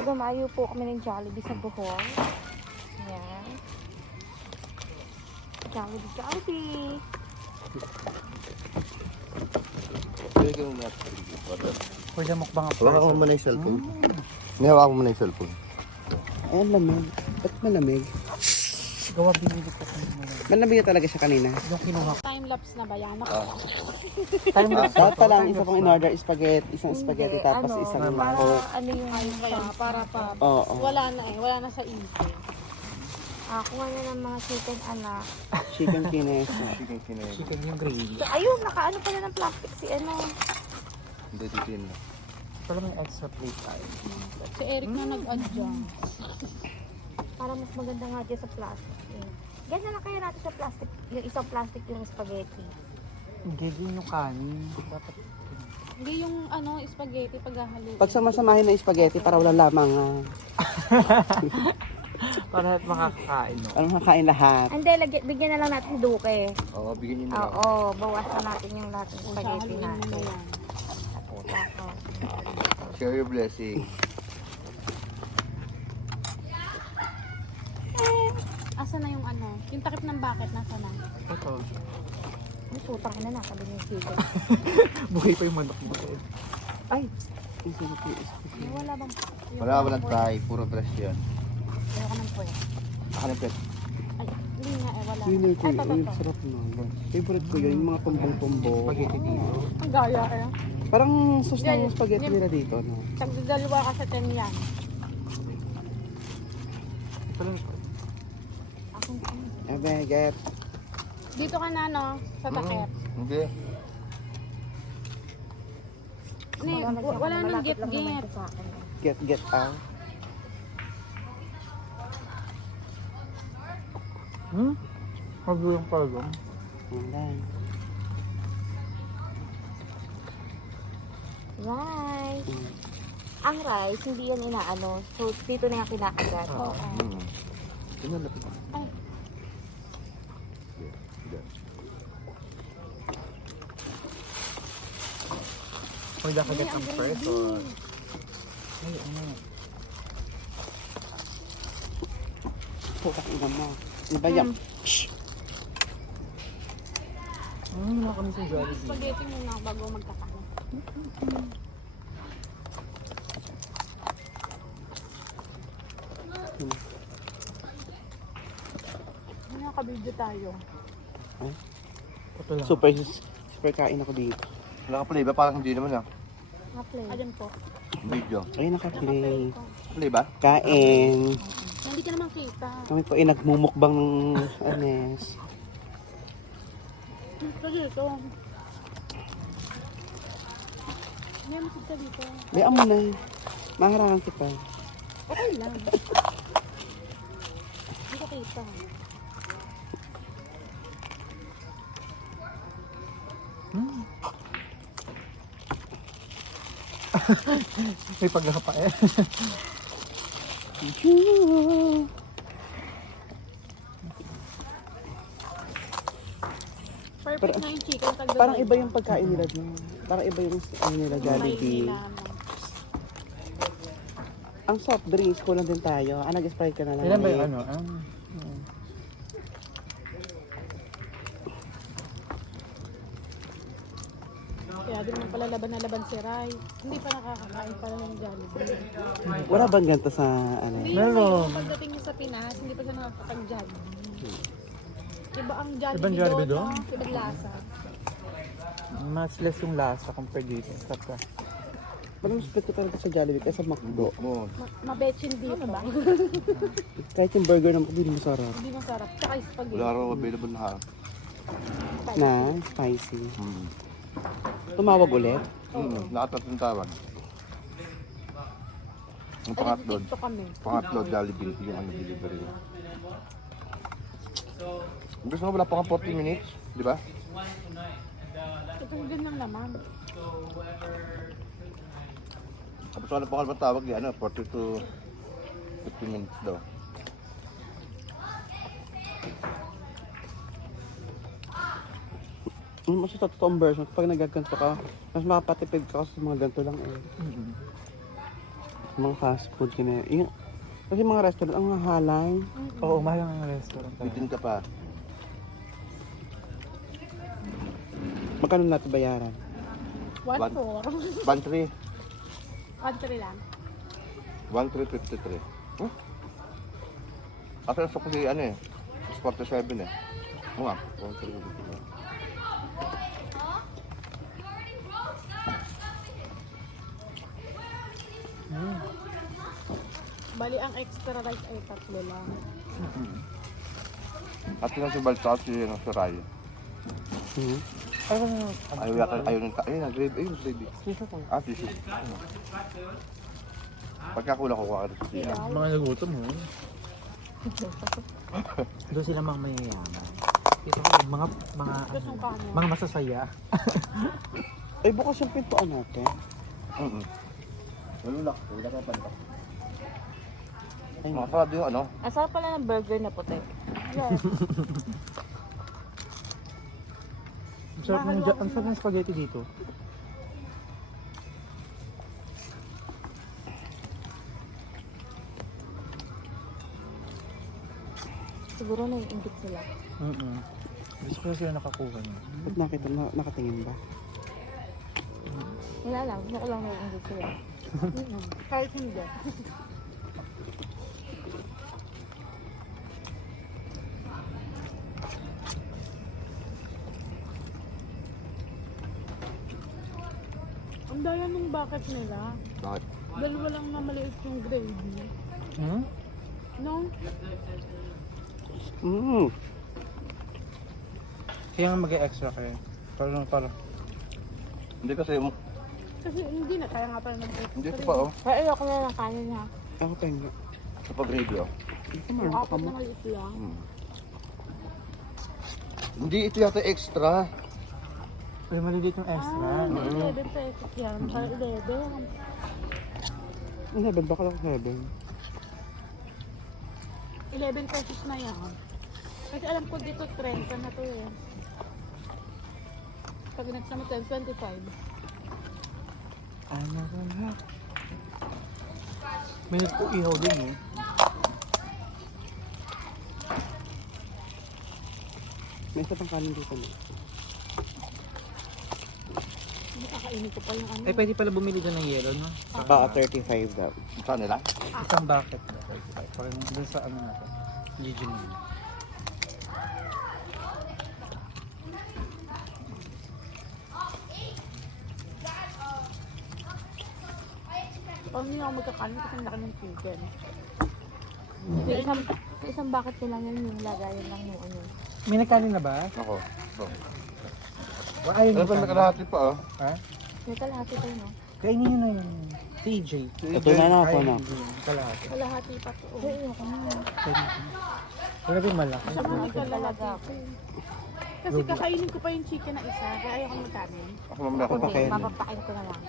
Gumayo po kami ng Jollibee sa Bohol. Ayan. Jollibee. Pwede mukbang ang Hawakan mo muna yung cellphone. Hawakan mo muna yung cellphone. Ay, ang lamig. Ba't malamig? Gawa binili ko kanina. Malamig na talaga siya kanina. Yung kinuha ko. Time-lapse na ba yan? Dapat pa lang isa pang in-order spaghetti, isang spaghetti tapos isang para coke. ano yung para pa. Oo. Wala na wala na sa isip. Kuha na ng mga chicken anak. Chicken kinesa. Chicken yung gravy. So, ayun, nakaano pala ng plastic si ano. Hindi, titin na. Pala may extra plate tayo. Si Eric na nag-add dyan. Para mas maganda nga dyan sa plastic. Ganyan na kaya natin sa plastic, yung isang plastic yung spaghetti. Hindi din yung kanin. Dapat Hindi yung ano, spaghetti paghahaluin. Pag samasamahin na spaghetti para wala lamang para makakakain, no? ano makakain lahat. Hindi, bigyan na lang natin duke. Oo, bigyan niyo na. Oo, bawasan natin yung lahat ng spaghetti natin. Share your blessing. Asa na yung ano? Yung takip ng bucket, nasa na? Ito. May putang ina na, sabi niya yung chicken. Buhay pa yung manok mo. Ay! Ang sarap yung spaghetti. Wala bang? Walang try, puro breast yan. Ayoko ng puwet. Nakalipit. Ay, hindi nga wala. Yun yung kuya, Ito. yung sarap na. Favorite ko yun, yung mga tumbong-tumbo. Spaghetti dito. Ang gaya Parang sauce ng spaghetti nila dito, no? Tagdadalawa ka sa 10 yan. Ito lang. Get. Dito ka na, no? Sa takip. Hindi. Wala nang get. Get out. Huwag yung palong. Ayan. Rice. Ang rice, hindi yan inaano. So, dito na yung kinakagat. Oo. Tingnan lapit. Ay. Huwag na kagat ang first or... Ay, ano? Putak ina mo. Ano ba yan? Wala kami sa Jollibee. Spaghetti muna bago magkakano. Nakabidyo tayo. Ito lang. Super kain ako dito. Wala ka play ba? Parang hindi naman ah. Na-play. Ayan po. Video. Ayun, naka-play. Play ba? Kain. Hindi ka naman kita. Kami po ay nagmumukbang ng Anes. Ito dito. May masig ka dito. Bayaan mo na. Maharangan kita. Okay lang. Hindi ko kita. May paghapa eh. Perfect na yung chicken. Parang iba yung pagkain nila dyan. Parang iba yung ano nila, Jollibee. Ang soft drinks, kulang din tayo. Nag-sprite ka na lang. Ilan ba yung eh. ano? Kaya din naman pala laban na laban si Rai. Hindi pa nakakakain pala ng Jollibee. Wala bang ganito sa ano? Hindi Meron. yung pagdating niya sa Pinas, hindi pa siya nakakapag-Jollibee. Iba ang Jollibee Ibang Jollibee doon? no? Ibang lasa. Mas less yung lasa compared dito. Stop ka. Parang mas ko talaga sa Jollibee kaysa McDo. Mo. Mabetchin dito. Ano ba? Kahit yung burger ng hindi masarap. Hindi masarap. Tsaka yung spaghetti. Wala raw available na ha. Na, spicy. Tumawag ulit. Nakatatong tawag. Ang pangatlo. Dito kami. Pangatlo, Jollibee. Yung ano delivery. Gusto mo wala pa nga 40 minutes? Di ba? Ito yung ganyan naman. Tapos ano pa ka tawag yan? 40 to 50 minutes daw. Mas sa totoong version, pag nagaganto ka, mas makapatipid ka kasi sa mga ganito lang eh. Mga fast food kina. Yung, kasi mga restaurant ang mahalay. Oo, mahal ang restaurant. Bitin ka pa. Magkano natin bayaran? 1-4. 1-3. 1-3 lang. 1-3-53. Kasi nasa kasi ano eh. 47 eh. Oo nga. 1-3-53. Bali, ang extra rice ay 3 lang. At yun si Baltas, yun ang saray. Hmm? Ayaw yata, ayun na, grade, ayun, grade. Tissue. Pagkakula ko ka rin siya. Mga nagutom mo. Doon sila mga mayayaman. Ito ko mga masasaya. Ay, bukas yung pintuan natin. Wala ka pa. Ay, Masarap yung ano, Ang sarap pala ng burger na puti. Yes. Ang sarap ng spaghetti dito. Siguro naiingit sila. Gusto ko sila nakakuha niya. ba't nakita, nakatingin ba? Wala lang. Gusto ko lang naiingit sila. Kahit hindi. Ang daya ng bucket nila. bakit? Dalawa lang na maliit yung gravy. No? Mm. Kaya nga mag-extra kayo. Para. Hindi kasi, Kasi hindi na kaya nga pala hindi ito pa oh. Pero ayoko na ng kanin ha. Ako tayo. Sa pag-grade oh. Yung apat na maliit lang. Hindi ito yata extra. Ay, maliliit yung extra. Ah, 11 pesos yan. Para 11. Ang 7, baka lang 7. 11 pesos na yan. Kasi alam ko dito 30 na to eh. Pag nagsama 10, 25. Ano ba na? May nagpo-ihaw din eh. May isa pang kanin dito na. Nakakainin ko pa yung ano. Ay, pwede pala bumili dyan ng yelo, no? Baka 35 daw. Saan nila? Isang bucket. Parang dun sa ano natin. Gigi mo. Pag hindi ako magkakanin kasi ang laki ng chicken. Isang bucket ko lang yun yung lagayan lang yung ano. May nagkanin na ba? Ako. Ayun Ano ba nakalahati pa oh? Ha? May kalahati tayo no? Kainin nyo na yun. TJ. Ito na na ako na. Kalahati. Kalahati pa to. Ay, ayoko na. Wala rin malaki. Sa mga Talaga kalahati ako. ko. Kasi kakainin ko pa yung chicken na isa. Kaya ayaw ko magkanin. Ako mamaya ako. Hindi, Papakain. mapapakain ko na lang.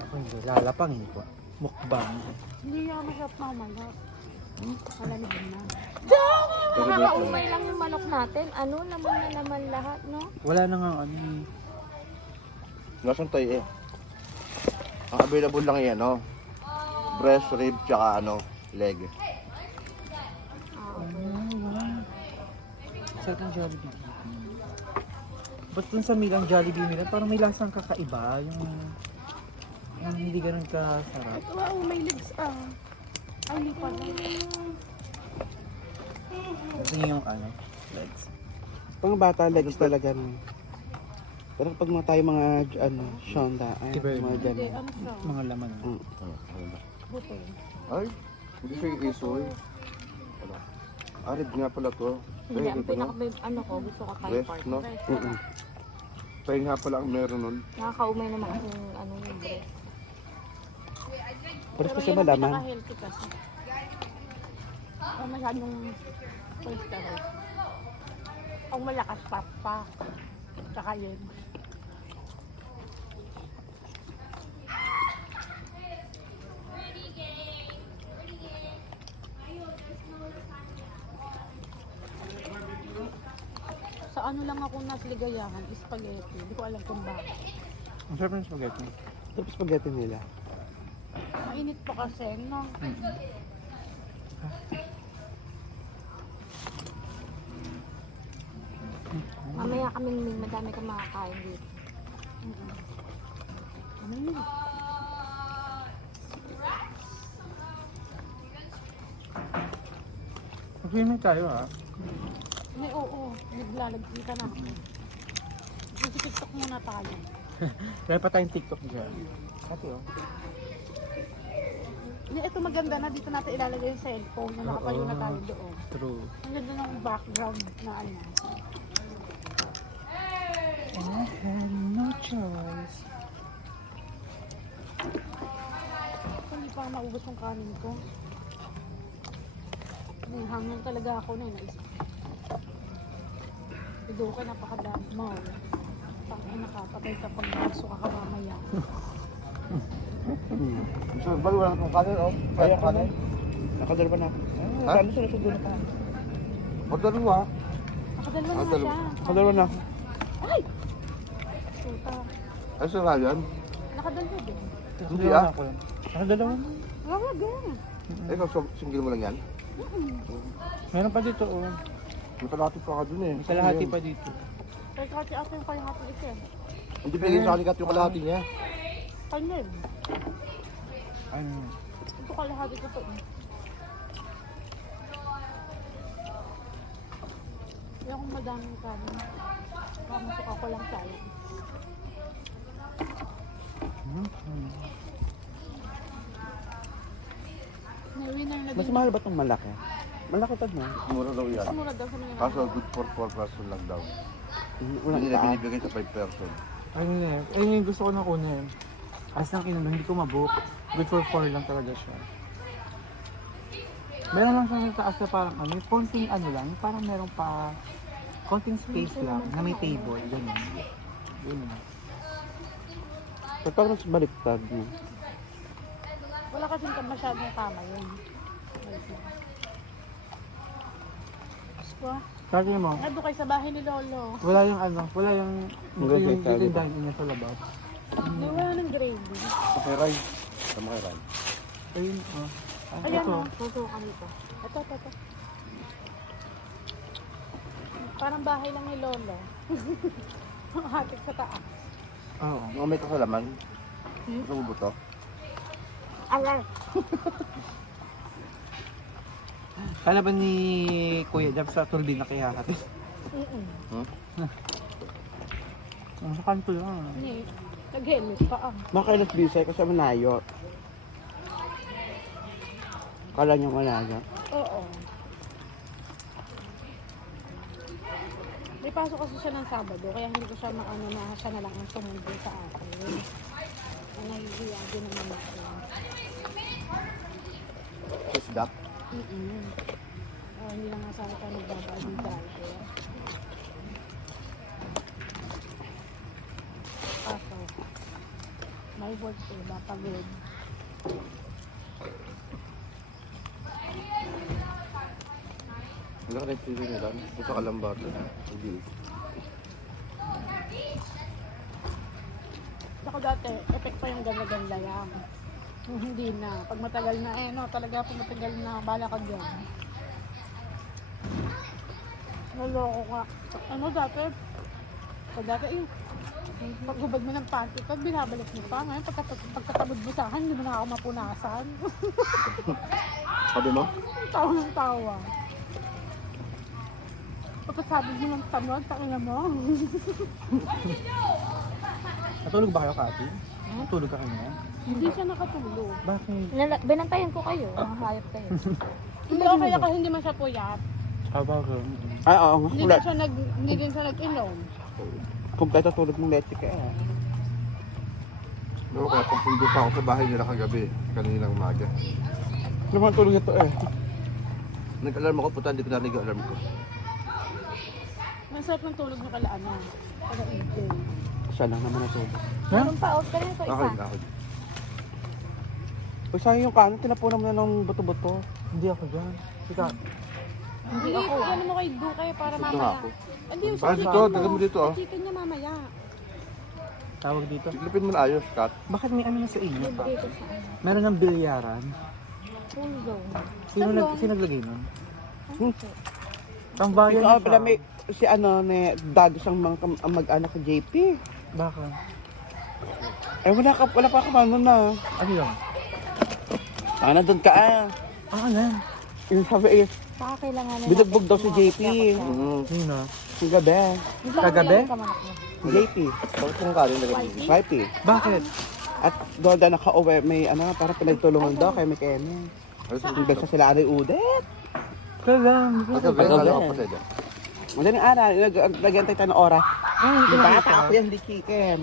Ako hindi. Lalapangin ko. Mukbang. Hindi nga masarap na umalat. Malamig na. Nakakaumay lang yung manok natin. Ano, laman na laman lahat, no? Wala na nga ano eh. Nasaan tayo eh? Ang available lang yan oh. Breast, rib, tsaka ano, leg. Sarap ng Jollibee. Ba't dun sa Milang Jollibee nila, parang may lasang kakaiba. Yung hindi ganun kasarap. Wow, may legs ah. Ay, hindi pala. Kasi yung ano, legs. Pang bata, legs talaga no. Pero pag mga tayo mga, ano, shonda, ay, Iba yun. mga Hindi, ganun. ano siya? Mga laman. Buto. Ay, hindi siya isoy. Rib nga pala to. Hindi, ang Rib, pinaka ano? ano ko, gusto ko Thai Breast, part. no? Mm-mm. Tayo nga pala ang meron nun. Nakakaumay naman kasi yung ano yung breast. Pero kasi yan ang malaman. pinaka-healthy kasi. Ang masyadong cholesterol. Ang malakas pa. Tsaka yun. Sa ano lang ako nasligayahan, spaghetti. Hindi ko alam kung bakit. Ang sarap ng spaghetti. Tapos spaghetti nila. Mainit pa kasi, no? Mamaya kami madami kang makakain dito. Ano yun? Mag-swimming tayo ha. May oo. Naglalagkita na ako. TikTok muna tayo. Kaya pa tayong TikTok dyan. Ate oh. Hindi, ito maganda na. Dito natin ilalagay yung cellphone na nakatayo na tayo doon. True. Ang ganda ng background na ano. I had no choice. Hindi pa maubos yung kanin ko. May hangin talaga ako na naisip. Ido ka napakadami mo. Pangin nakapatay ka pag naso ka mamaya. So, bali wala kang kanin, oh. Kaya kanin. Nakadalawa na ako. Ha? Ano sunod na pa? Order mo ha. Nakadalawa na Nakadalawa. siya. Nakadalawa na ako. Ay! Puta. Ay, saan nga yan? Nakadalawa din. Hindi ah. Nakadalawa na. Wala din. Ikaw, single mo lang yan? Meron pa dito oh. May kalahati pa ka dun eh. May kalahati pa dito. Pero kasi ako yung kalahati isa eh. Hindi bigay sa kanikat yung kalahati niya. Kanya eh. Ano? Ito kalahati ko to eh. Kaya kung madaming kanin, masuka ko lang tayo. May winner na Mas din. mahal ba itong malaki? Malaki to no? Mura daw yan. Mura daw sa mga Kaso good for 4 person lang daw. Walang Hindi na taan. binibigay sa 5 person. Ano na eh. Ayun yung gusto ko na kunin. As ng inom, hindi ko mabook. Good for 4 lang talaga siya. Meron lang siya sa taas na parang ano, may konting ano lang, parang meron pa konting space lang na may table, ganun. Ganun. Pero parang mas baliktad no? wala kasing masyadong tama yun. Diba? Sabi mo, Nandun kayo sa bahay ni Lolo. wala yung ano, wala yung Wala yung dito yung table. dining niya sa labas. Wala ng gravy. Okay, Ray. Tama kay Ray. Ayun, oh. Ah, Ayan ito. o. Susukan ito. Ito. Parang bahay lang ni Lolo. Hatik sa taas. Oo. Mga may kasalaman. Gusto mo ba ito? Alay. Kala ba ni Kuya Jab sa tulbi na kaya hati? Sa kanto lang. Hindi. Nag-helmet pa ah. Makailas bisay kasi malayo. Kala niyo malayo. Oo. May pasok kasi siya ng Sabado, kaya hindi ko siya maano na siya na lang ang sumundo sa akin. Ang nahihiya din naman ako. Kiss duck. Hindi lang nga sana tayo nagbabaligal. Kaso, may work eh, mapagod. Wala ka na yung pili nila. Punta ka lang ba ito? Hindi. Ako dati, effect pa yung ganda-ganda lang. Hindi na. Pag matagal na, no, talaga pag matagal na, bala ka dyan. Naloko ka. Ano dati? Pag dati, paghubad mo ng panty, pag binabalik mo pa, ngayon pagkatagod mo sa akin, hindi mo na ako mapunasan. Sabi mo? Tawa ng tawa. Pagkasabi mo ng tanong, takina mo. Natulog ba kayo, Kati? Natulog ka kanina? Hindi siya nakatulog. Bakit? Binantayan ko kayo. Mga hayop kayo. Hindi okay ako, hindi man siya puyat. Ah, bakit? Ay, oo nga. Hindi din siya nag-inom. Kompleto tulog ng leche ka eh. Oo, kaya pupundo pa ako sa bahay nila kagabi. Kaninang umaga. Naman tulog ito eh. Nag-alarm ako, puta, hindi ko narinig ang alarm ko. Masarap ng tulog na kalaan na. Pag-iigil. Siya lang naman natulog. Meron pa, off ka rin ito isa. Ako. Uy, sayang yung kanin, tinapunan mo na ng buto-buto. Hindi ako dyan. Sika. Hindi ako. Ano mo kay Dukay para Gusto nga mamaya. ako. Hindi, Ah, dito, dagan mo dito, oh. Chicken niya mamaya. tawag dito. Siglipin mo na ayos, Kat. Bakit may ano na sa inyo pa? Bibigay ko sa ano. Meron ng bilyaran. Full zone. Sino naglagay nun? Ano? Pangbayan Ikaw na pala siya. may si ano na dagos ang mga mag-anak sa JP. Baka. Eh wala pa ka ano na. Ano yun? Doon ka ah. Ano? Yung sabi eh, Baka kailangan na binugbog daw si JP. Sino? Yung gabi. Kagabi? JP. Bakit kung kanin na ganyan? JP. Bakit? At doon na nakauwi may ano para pinagtulungan daw kay Mikene. Hanggang sa sila ari udet. Kalang. Pagkabi, kala ko pa sa'yo. Madaling araw, nag-antay tayo ng oras. Ay, hindi Di ko ba? nakita. Ako yan, hindi chicken.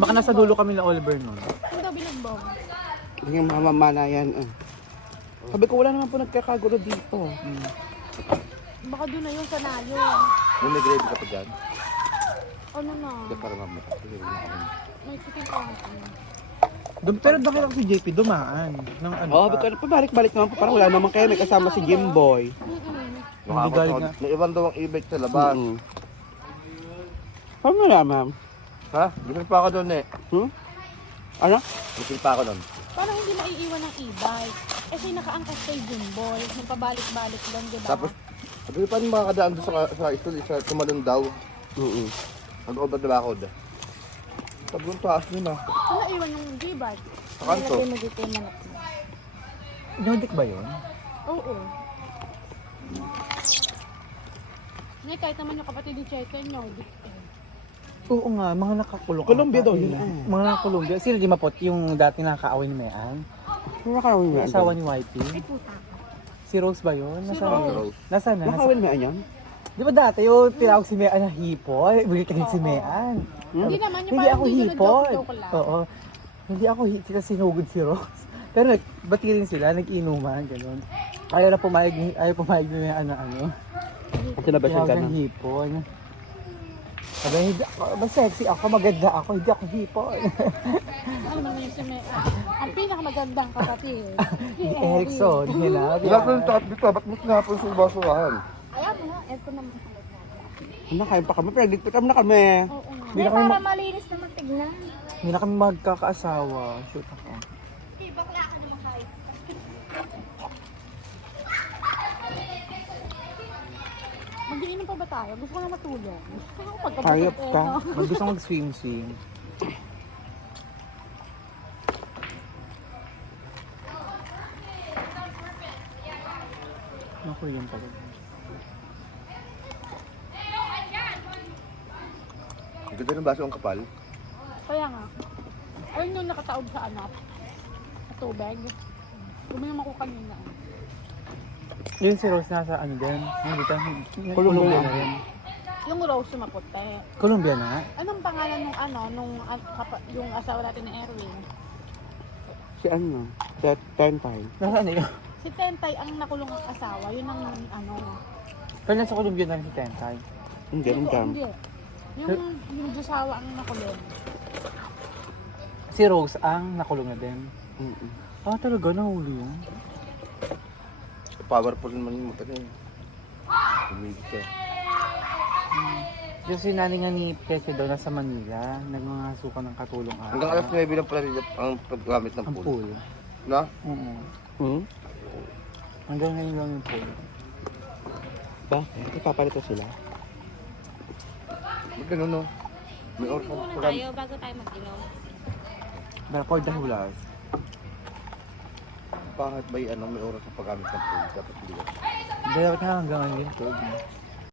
Baka nasa dulo kami na Oliver nun. Saan daw binugbog? Yung mama na yan. Sabi ko, wala naman po nagkakagulo dito. Baka doon na yung sa nayo. May gravy ka pa dyan. Ano na? Hindi, para mamaya. Sige, rin ako. May chicken pa. Pero bakit ako si JP dumaan? Ng ano Oo, pa? pabalik-balik naman po. Parang wala naman kayo. May kasama si Jimboy. Hindi galing nga. May ibang daw ang ibig sa labas. Paano mo naman? Ha? Gising pa ako doon eh. Ano? Gising pa ako doon. Parang hindi maiiwan ng e-bike. Kasi nakaangkas kay Jumboy. Nagpabalik-balik lang, di ba? Tapos, sabi ko pa yung mga kadaan doon sa isol, sa tumalon daw. Nag-over na ako doon. Sabi ko, taas nyo na. Saan naiwan yung e-bike? Sa kanto. Lagay mo dito yung manok mo. Yodik ba yun? Oo. Ngay, kahit naman yung kapatid ni Cheque nyo. Oo nga, mga nakakulong. Colombia ata daw eh. yun. Mga nakakulongga. Sino di mapot yung dati nakakaaway ni Mayan? Ano nakawin mo? Yung asawa ni Whitey? Ay, puta. Si Rose ba yun? Nasaan Rose. yun? Nasaan na? Nakawin mo yan? Di ba dati yung tinawag si Mayan na hipon? Bigit ka si Mayan. Hindi naman yung Hindi parang ako dito hipon. nag-joke lang. Oo. Hindi ako hipon. Sinugod si Rose. Pero bati rin sila, nag-inuman, gano'n. Ayaw pumayag ni ano. Kasi nabasal ka Tinawag na. ng hipon. Sabi, hindi ako, mas sexy ako, maganda ako, hindi ako hipon. Ano naman yung si May? Ang pinakamagandang kapatid. Di Erickson, yun na. Wala ko yung taat dito. Ba't mo tinapon sa basurahan? Ayan mo na. Ito naman. Nakain pa kami, pinagdikpitan na kami. Oo nga. Hindi, para malinis naman tignan. Hindi na kami magkakaasawa. Shoot ako. Mag-iinom pa ba tayo? Gusto ko na matulog. Gusto ko Hayop ka. Mag gusto mag-swim-swim. Naku, yun pala. Ang ganda ng baso ang kapal. Kaya nga. Ayun yung nakataob sa anak. Sa tubig. Guminom ako kanina. Yun si Rose nasa ano din? Nandito. Colombia. Colombia na rin. Yung rose yung maputi. Colombia na nga. Anong pangalan nung yung asawa natin ni Erwin? Si ano? Tentay. Nasaan na yun? Si Tentay ang nakulong ang asawa. Yun ang ano. Pero nasa Colombia na rin si Tentay. Hindi, hindi. Hindi. Yung asawa ang nakulong. Si Rose ang nakulong na din. Ah, talaga nahuli yun. Powerful naman yung mata niya. Umigit ka. Yung sinani nga ni Peche daw nasa Manila, nagmangasukan ng katulong araw. Hanggang alas 9 lang pala nila ang paggamit ng Ang pool. pool. Na? Oo. Hanggang ngayon lang yung pool. Bakit? Ipapalito sila. Ba't ganun no? May oras ang paggamit. bago tayo mag-inom. Pero for the hulas. Bakit may oras ang paggamit ng pool? Dapat hindi. Dapat nga hanggang ngayon yung pool.